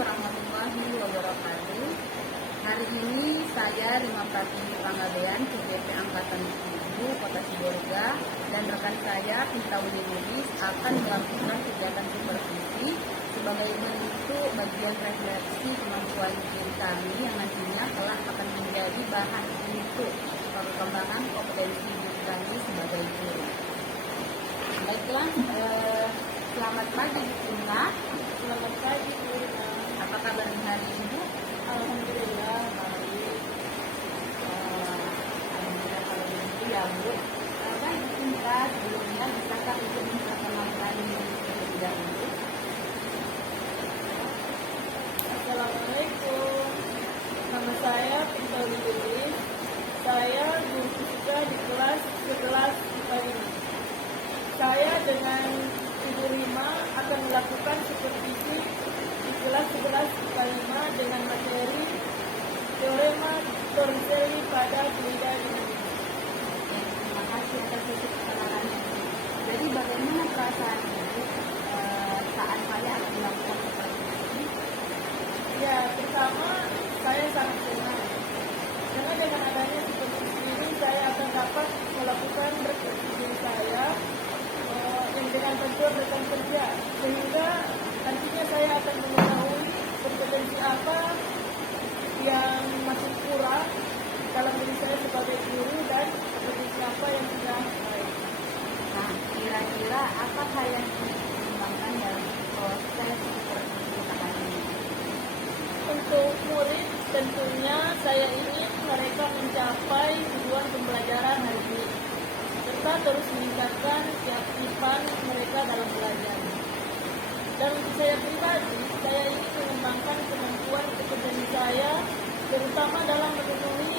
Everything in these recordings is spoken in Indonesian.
warahmatullahi wabarakatuh. Hari ini saya Rima Pratiwi Panggabean, CGP Angkatan 7 Kota Sibolga, dan rekan saya Pinta Wini Lubis akan melakukan kegiatan supervisi sebagai bentuk bagian refleksi kemampuan diri kami yang nantinya kelak akan menjadi bahan untuk perkembangan kompetensi diri kami sebagai guru. Baiklah, selamat pagi Bu Rina. Selamat pagi Bu Rina. Apa kabar hari ini Bu? Alhamdulillah baik. Alhamdulillah kalau begitu ya Bu. Baik Bu Rina, sebelumnya bisakah Ibu memperkenalkan diri terlebih dahulu? Assalamualaikum. Nama saya Pinta Wini. Saya guru fisika di kelas 11 IPA 5. Saya dengan Ibu Rima akan melakukan supervisi di kelas 11 IPA 5 dengan materi teorema Torricelli pada fluida dinamis. Terima kasih atas keterangannya. Jadi bagaimana perasaan Ibu saat saya akan melakukan supervisi? Ya, pertama saya sangat senang karena dengan adanya supervisi ini saya akan dapat melakukan refleksi diri saya yang dengan bantuan rekan kerja, sehingga nantinya saya akan mengetahui kompetensi apa yang masih kurang dalam diri saya sebagai guru dan kompetensi apa yang sudah baik. Nah, kira-kira apakah yang dikembangkan dalam proses supervisi tahap ini? Untuk murid, tentunya saya ingin mereka mencapai tujuan pembelajaran hari ini, serta terus meningkatkan keaktifan mereka dalam belajar. Dan untuk saya pribadi, saya ingin mengembangkan kemampuan kompetensi saya, terutama dalam memenuhi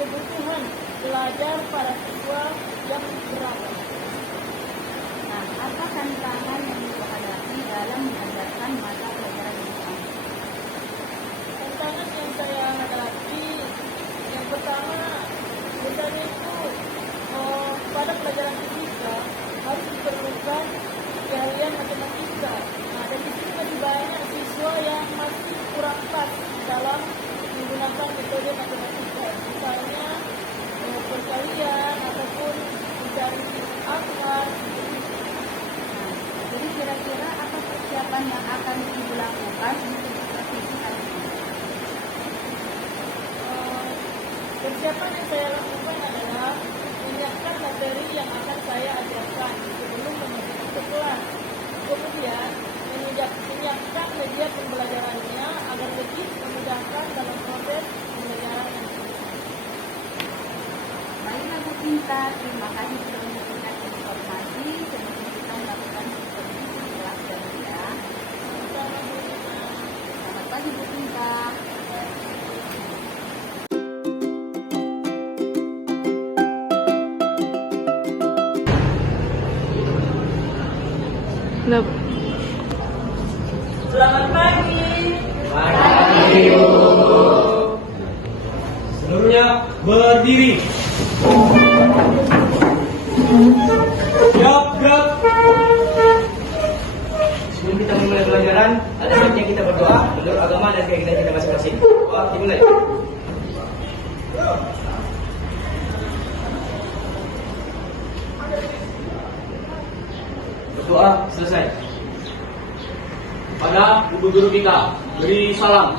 kebutuhan belajar para siswa yang beragam. Nah, apa tantangan yang Ibu hadapi dalam mengajarkan mata pelajaran Islam? Tantangan yang saya hadapi, yang pertama, misalnya itu pada pelajaran fisika harus diperlukan keahlian matematika. Nah, dan di sini lebih banyak siswa yang masih kurang pas dalam menggunakan metode matematika, misalnya perkalian ataupun mencari akar. Nah, jadi kira-kira apa persiapan yang akan Ibu lakukan untuk supervisi kali ini? Persiapan yang saya lakukan adalah menyiapkan materi yang akan saya ajarkan sebelum memasuki ke kelas. Kemudian menyiapkan media pembelajarannya agar lebih memudahkan dalam proses pembelajaran nanti. Baiklah Bu Pinta, terima kasih sudah memberikan informasi sebelum kita melakukan supervisi di kelas tadi ya. Sama-sama Bu Rina. Selamat pagi Bu Pinta. Selamat pagi. Sebelumnya berdiri. Siap. Sebelum kita memulai pelajaran, ada baiknya kita berdoa menurut agama dan keyakinan kita masing-masing. Doa dimulai. Berdoa selesai. Pada ibu guru kita, beri salam.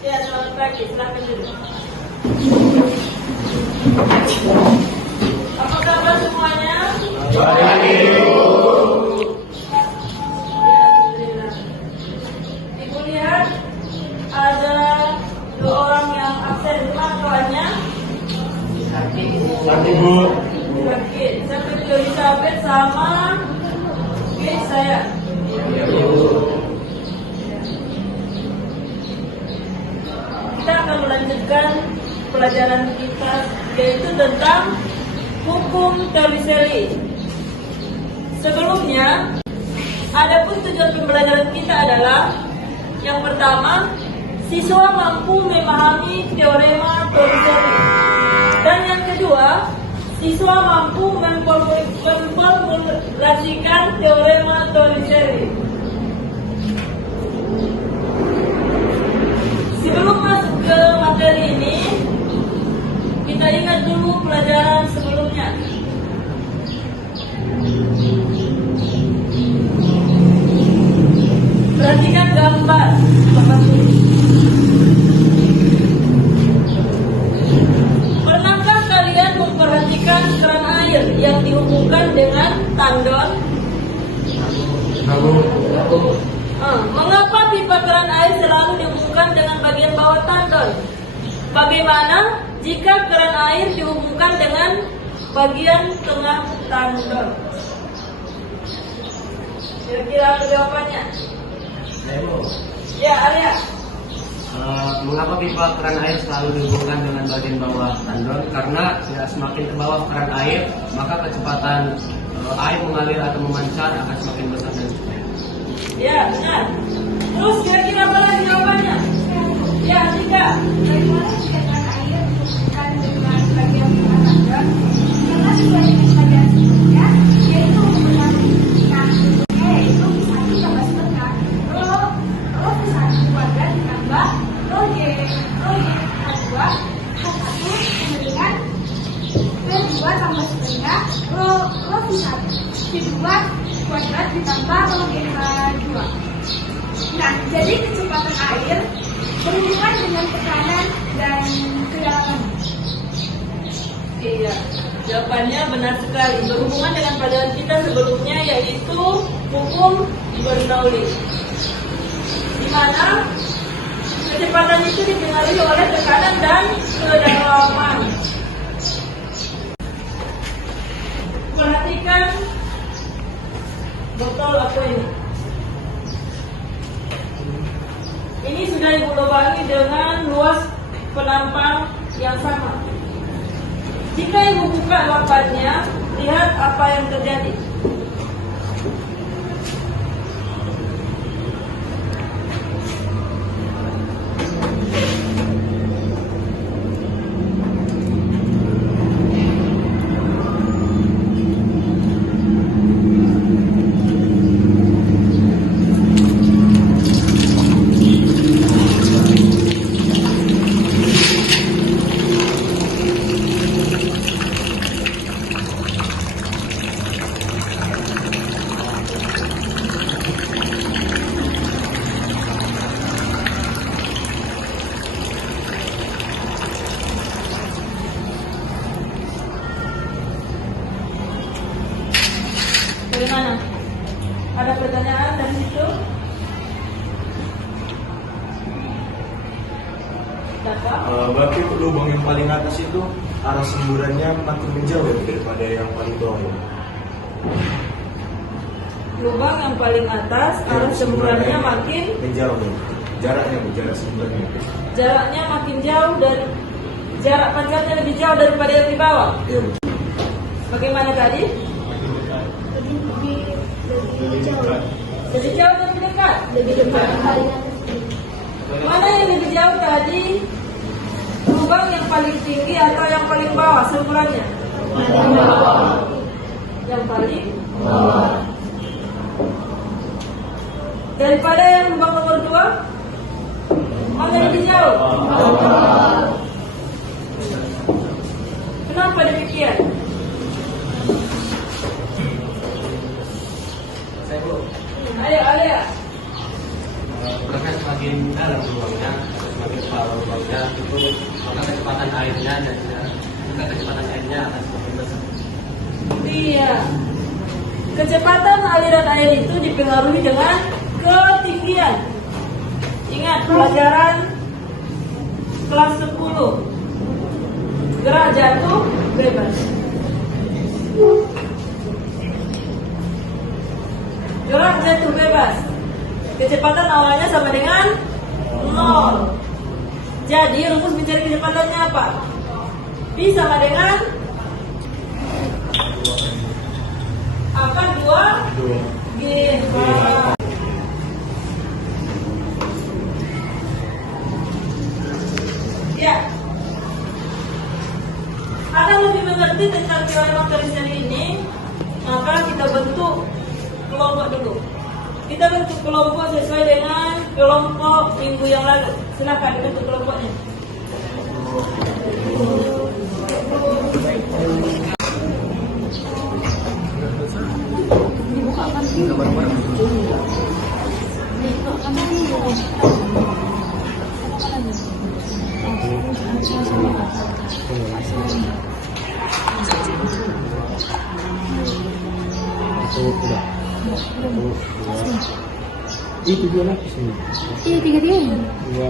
Ya, selamat pagi. Silakan duduk. Apa kabar semuanya? Ya, alhamdulillah. Ibu lihat ada 2 orang yang absen di rumah kawannya. Bu. Sakit. Siapa itu? Elizabeth sama saya. Kita akan melanjutkan pelajaran kita, yaitu tentang hukum Torricelli. Sebelumnya, adapun tujuan pembelajaran kita adalah yang pertama, siswa mampu memahami teorema Torricelli, dan yang kedua, siswa mampu memformulasikan Mengapa pipa keran air selalu dihubungkan dengan bagian bawah tandon? Bagaimana jika keran air dihubungkan dengan bagian tengah tandon? Kira-kira jawabannya? Ya, Arya. Mengapa pipa keran air selalu dihubungkan dengan bagian bawah tandon? Karena ya, semakin ke bawah keran air, maka kecepatan air mengalir atau memancar akan semakin besar dan cepat. Ya, benar. Terus kira-kira apa lagi jawabannya? Ya, Tika. Bagaimana jika keran air dihubungkan dengan bagian tengah tandon? Karena sesuai dengan bagian sebelumnya, yaitu yaitu satu tambah setengah rho satu kuadrat ditambah rho y H2 dengan P2 tambah setengah rho V2 kuadrat ditambah rho g H2. Nah, jadi kecepatan air berhubungan dengan tekanan dan kedalaman. Iya, jawabannya benar sekali. Berhubungan dengan pelajaran kita sebelumnya, yaitu hukum Bernoulli, di mana kecepatan itu dipengaruhi oleh tekanan dan kedalaman. Perhatikan botol aku ini. Ini sudah ibu lubangi dengan luas penampang yang sama. Jika ibu buka lapatnya, lihat apa yang terjadi. Bagaimana? Ada pertanyaan dari situ? Dapat? Berarti lubang yang paling atas itu arah semburannya makin menjauh daripada yang paling bawah. Lubang yang paling atas, arah semburannya makin menjauh. Jarak semburannya. jaraknya makin jauh dari jarak panjangnya lebih jauh daripada yang di bawah. Iya. Bagaimana tadi? Lebih jauh. Lebih jauh dan lebih dekat. Lebih dekat. Mana yang lebih jauh tadi? Lubang yang paling tinggi atau yang paling bawah semburannya? Yang paling bawah. Daripada yang lubang nomor 2, mana lebih jauh? Kenapa demikian? Ayo, Alia. Karena semakin dalam lubangnya, semakin kepala lubangnya, itu maka kecepatan airnya dan juga kecepatan airnya akan semakin besar. Iya. Kecepatan aliran air itu dipengaruhi dengan ketinggian. Ingat pelajaran kelas 10. Gerak jatuh bebas. Gerak jatuh bebas. Kecepatan awalnya sama dengan 0. Jadi rumus mencari kecepatannya apa? V sama dengan apa? 2 G. Ya. Agar lebih mengerti tentang teori motorisasi ini, maka kita bentuk kelompok dulu. Kita bentuk kelompok sesuai dengan kelompok minggu yang lalu. Silakan bentuk kelompoknya. Itu udah. Itu dua lapis ini. Iya, tiga-tiga. Dua.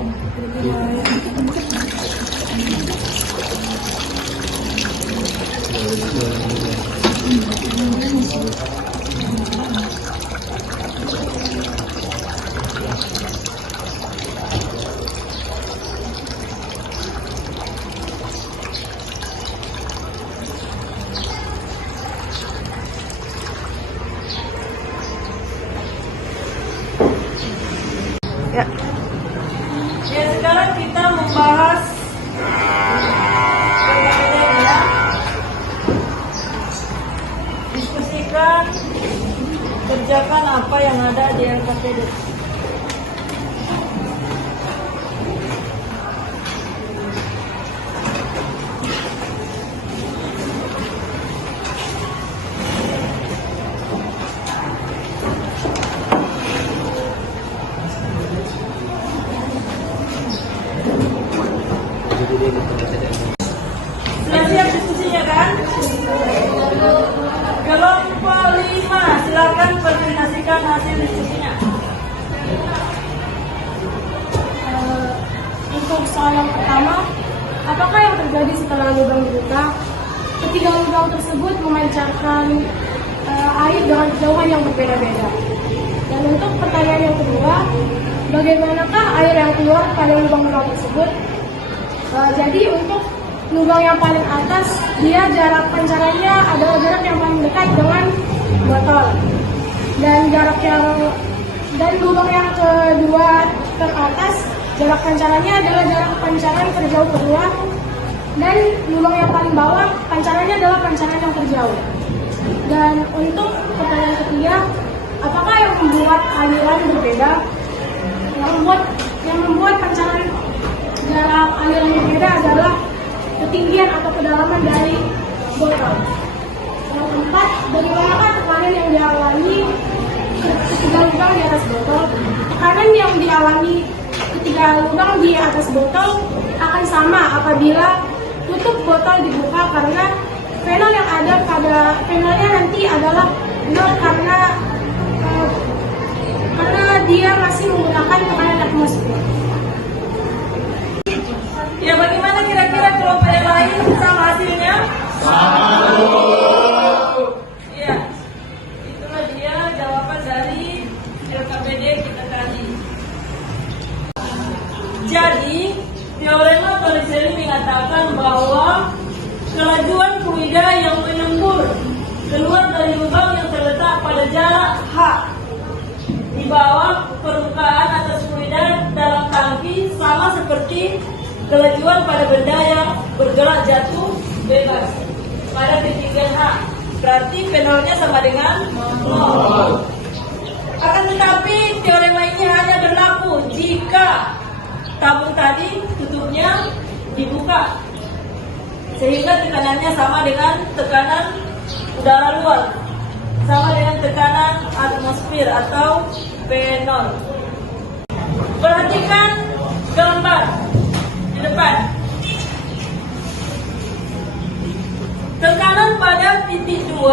Ya, sekarang kita membahas pertanyaannya. Diskusikan, kerjakan apa yang ada di LKPD. Sudah siap diskusinya kan? Kelompok 5, silakan presentasikan hasil diskusinya. Untuk soal yang pertama, apakah yang terjadi setelah lubang dibuka? Ketiga lubang tersebut memancarkan air dengan kejauhan yang berbeda-beda. Dan untuk pertanyaan yang kedua, bagaimanakah air yang keluar pada lubang-lubang tersebut? Jadi untuk lubang yang paling atas, dia jarak pancarannya adalah jarak yang paling dekat dengan botol. Dan lubang yang kedua teratas, jarak pancarannya adalah jarak pancaran terjauh kedua. Dan lubang yang paling bawah, pancarannya adalah pancaran yang terjauh. Dan untuk pertanyaan ketiga, apakah yang membuat aliran berbeda? Yang membuat pancaran jarak aliran yang berbeda adalah ketinggian atau kedalaman dari botol. Yang keempat, bagaimanakah tekanan yang dialami ketiga lubang di atas botol? Tekanan yang dialami ketiga lubang di atas botol akan sama apabila tutup botol dibuka, karena fenol yang ada pada fenolnya nanti adalah nol karena dia masih menggunakan tekanan atmosfer. Ya, bagaimana kira-kira kelompok yang lain sama hasilnya? Ya, itulah dia jawaban dari LKPD kita tadi. Jadi, teorema Torricelli mengatakan bahwa kelajuan fluida yang menyembur keluar dari lubang yang terletak pada jarak h di bawah permukaan atas fluida dalam tangki sama seperti kelajuan pada benda yang bergerak jatuh bebas pada ketinggian h. Berarti fenolnya sama dengan 0. Akan tetapi teorema ini hanya berlaku jika tabung tadi tutupnya dibuka, sehingga tekanannya sama dengan tekanan udara luar, sama dengan tekanan atmosfer atau P0. Perhatikan gambar di depan. Tekanan pada titik 2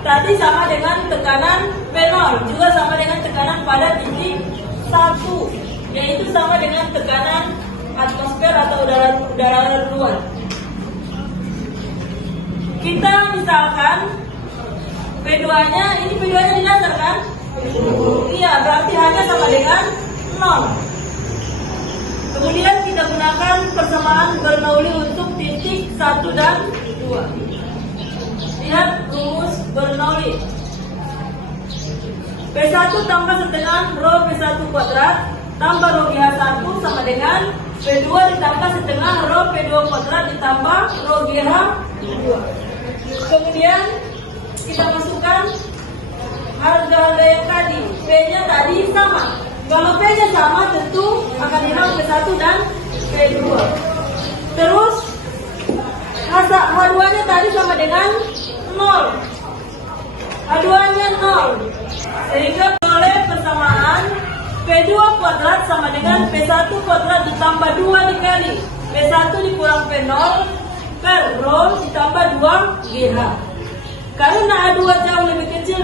tadi sama dengan tekanan P0, juga sama dengan tekanan pada titik 1, yaitu sama dengan tekanan atmosfer atau udara luar. Kita misalkan P2-nya, ini P2-nya di dasar kan? Iya, berarti hanya sama dengan 0. Kemudian kita gunakan persamaan Bernoulli untuk titik 1 dan 2. Lihat rumus Bernoulli. P1 tambah setengah rho P1 kuadrat tambah rho GH1 sama dengan P2 ditambah setengah rho P2 kuadrat ditambah rho GH2. Kemudian kita masukkan harga yang tadi. P-nya tadi sama. Kalau P-nya sama tentu akan hilang P1 dan P2. Terus H2-nya tadi sama dengan 0. H2-nya 0. Sehingga oleh persamaan P2 kuadrat sama dengan P1 kuadrat ditambah 2 dikali P1 dikurang P0 per rho ditambah 2 GH. Karena H2 jauh lebih kecil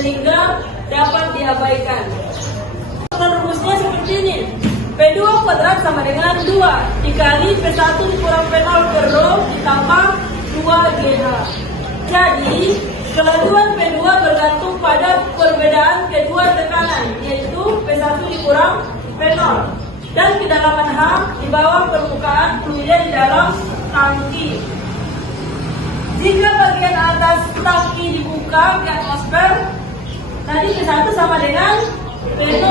sehingga dapat diabaikan. Rumusnya seperti ini. P2 kuadrat sama dengan 2 dikali P1 dikurang P0 per rho ditambah 2GH. Jadi, kelajuan P2 bergantung pada perbedaan kedua tekanan, yaitu P1 dikurang P0. Dan kedalaman H di bawah permukaan fluidnya di dalam tangki. Jika bagian atas tangki dibuka ke atmosfer, tadi P1 sama dengan P0,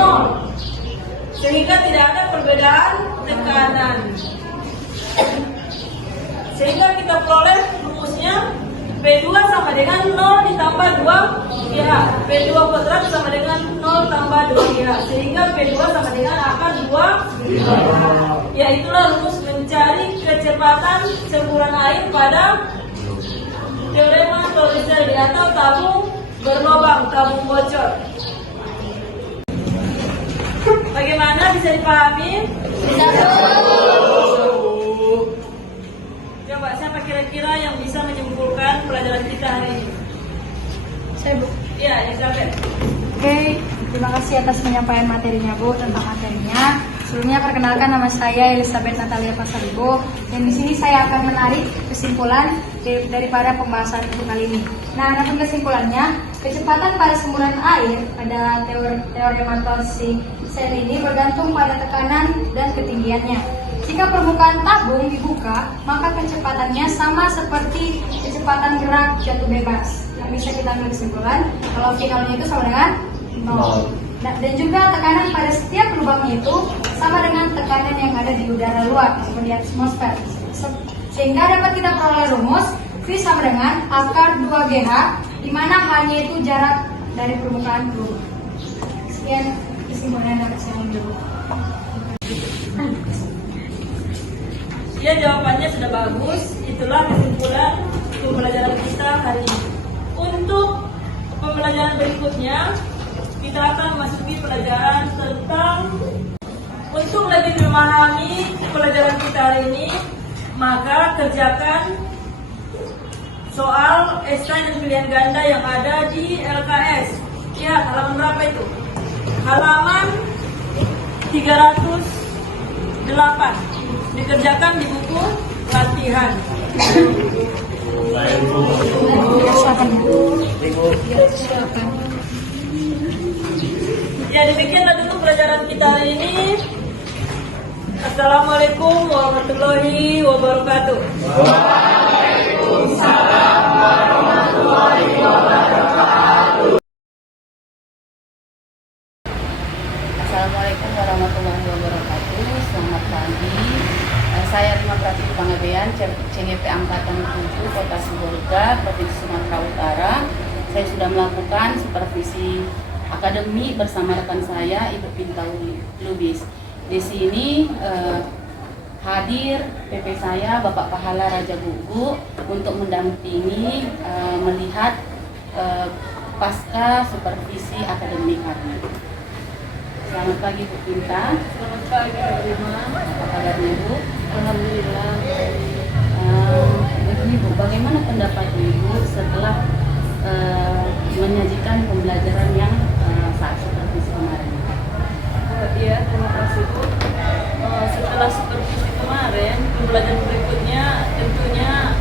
sehingga tidak ada perbedaan tekanan. Sehingga kita peroleh rumusnya P2 sama dengan 0 ditambah 2GH. P2 kuadrat sama dengan 0 tambah 2GH. Sehingga P2 sama dengan akar 2GH. Yaitulah rumus mencari kecepatan semburan air pada teorema Torricelli atau tabung berlubang, tabung bocor. Bagaimana, bisa dipahami? Bisa. Coba siapa kira-kira yang bisa menyimpulkan pelajaran kita hari ini? Saya, Bu. Iya, Elizabeth. Oke, terima kasih atas penyampaian materinya, Bu, tentang materinya. Sebelumnya perkenalkan, nama saya Elizabeth Natalia Pasaribo, dan di sini saya akan menarik kesimpulan daripada pembahasan untuk kali ini. Nah, adapun kesimpulannya, kecepatan pada semburan air pada teorema Torricelli ini bergantung pada tekanan dan ketinggiannya. Jika permukaan tabung dibuka, maka kecepatannya sama seperti kecepatan gerak jatuh bebas. Yang bisa kita ambil kesimpulan, kalau V0-nya itu sama dengan 0. Dan juga tekanan pada setiap lubangnya itu sama dengan tekanan yang ada di udara luar, maupun di atmosfer. Sehingga dapat kita peroleh rumus V sama dengan akar 2GH, di mana H-nya itu jarak dari permukaan peluru. Sekian kesimpulan yang dapat saya ambil. Ya, jawabannya sudah bagus. Itulah kesimpulan pembelajaran kita hari ini. Untuk pembelajaran berikutnya, kita akan memasuki pelajaran tentang, untuk lebih memahami pelajaran kita hari ini, maka kerjakan soal esai dan pilihan ganda yang ada di LKS. Ya, halaman berapa itu? Halaman 308. Dikerjakan di buku latihan. Ya, demikianlah dulu pelajaran kita hari ini. Assalamualaikum warahmatullahi wabarakatuh. Waalaikumsalam warahmatullahi wabarakatuh. Assalamualaikum warahmatullahi wabarakatuh. Selamat pagi. Saya Rima Pratiwi Panggabean, CGP Angkatan 7 Kota Sibolga, Provinsi Sumatera Utara. Saya sudah melakukan supervisi akademi bersama rekan saya, Ibu Pintau Lubis. Di sini hadir PP saya, Bapak Pahala Raja Gugu, untuk mendampingi melihat pasca supervisi akademik kami. Selamat pagi Bu Pinta. Selamat pagi Kak Rima. Apa kabarnya Bu? Alhamdulillah. Begini Bu, bagaimana pendapat Ibu setelah menyajikan pembelajaran yang saat supervisi kemarin? Iya, terima kasih Bu. Setelah supervisi kemarin, pembelajaran berikutnya tentunya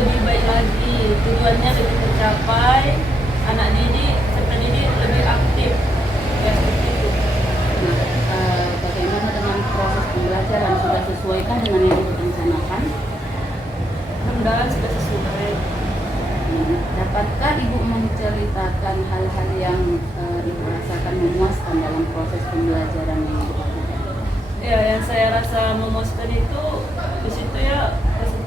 lebih baik lagi. Tujuannya lebih tercapai, anak didik serta didik lebih aktif. Ya, seperti itu. Nah, bagaimana dengan proses pembelajaran? Sudah sesuaikan dengan yang Ibu rencanakan? Mudah-mudahan sudah sesuai. Dapatkah Ibu menceritakan hal-hal yang Ibu rasakan memuaskan dalam proses pembelajaran yang Ibu lakukan? Ya, yang saya rasa memuaskan itu di situ ya,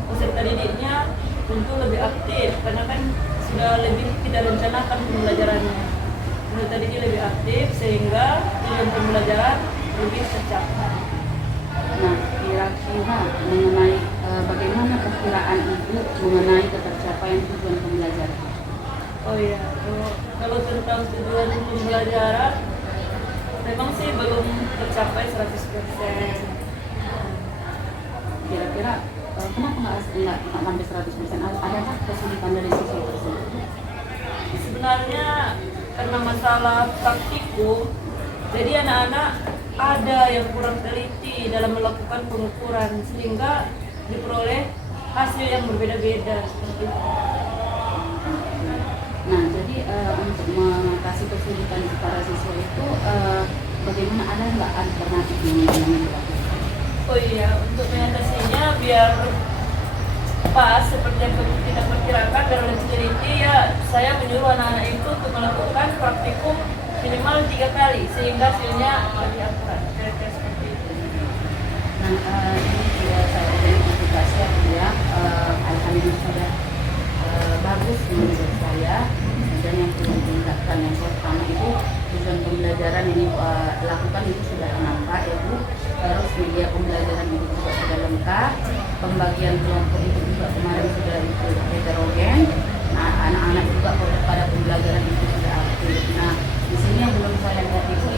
peserta didiknya tentu lebih aktif karena kan sudah lebih kita rencanakan pembelajarannya. Peserta didik lebih aktif sehingga tujuan pembelajaran lebih tercapai. Nah, kira-kira mengenai bagaimana perkiraan Ibu mengenai ketercapaian tujuan pembelajaran? Oh iya, kalau tentang tujuan pembelajaran memang sih belum tercapai 100%. Kira-kira kenapa nggak sampai 100%? Adakah kesulitan dari sisi tersebut? Sebenarnya karena masalah praktikum, jadi anak-anak ada yang kurang teliti dalam melakukan pengukuran sehingga diperoleh hasil yang berbeda-beda seperti itu. Nah, jadi untuk mengatasi kesulitan para siswa itu bagaimana, ada nggak alternatif yang dilakukan? Oh iya, untuk mengatasinya biar pas seperti yang kita perkirakan biar lebih teliti, ya saya menyuruh anak-anak itu untuk melakukan praktikum minimal 3 kali sehingga hasilnya lebih akurat. Kira-kira seperti itu. Nah, ini sudah saya identifikasi ya, alhamdulillah sudah bagus menurut saya. Dan yang perlu ditingkatkan yang pertama itu tujuan pembelajaran ini lakukan itu sudah nampak ya Bu. Terus media pembelajaran itu juga sudah lengkap. Pembagian kelompok itu juga kemarin sudah itu heterogen. Nah, anak-anak juga pada pembelajaran itu sudah aktif. Nah, di sini yang belum saya lihat itu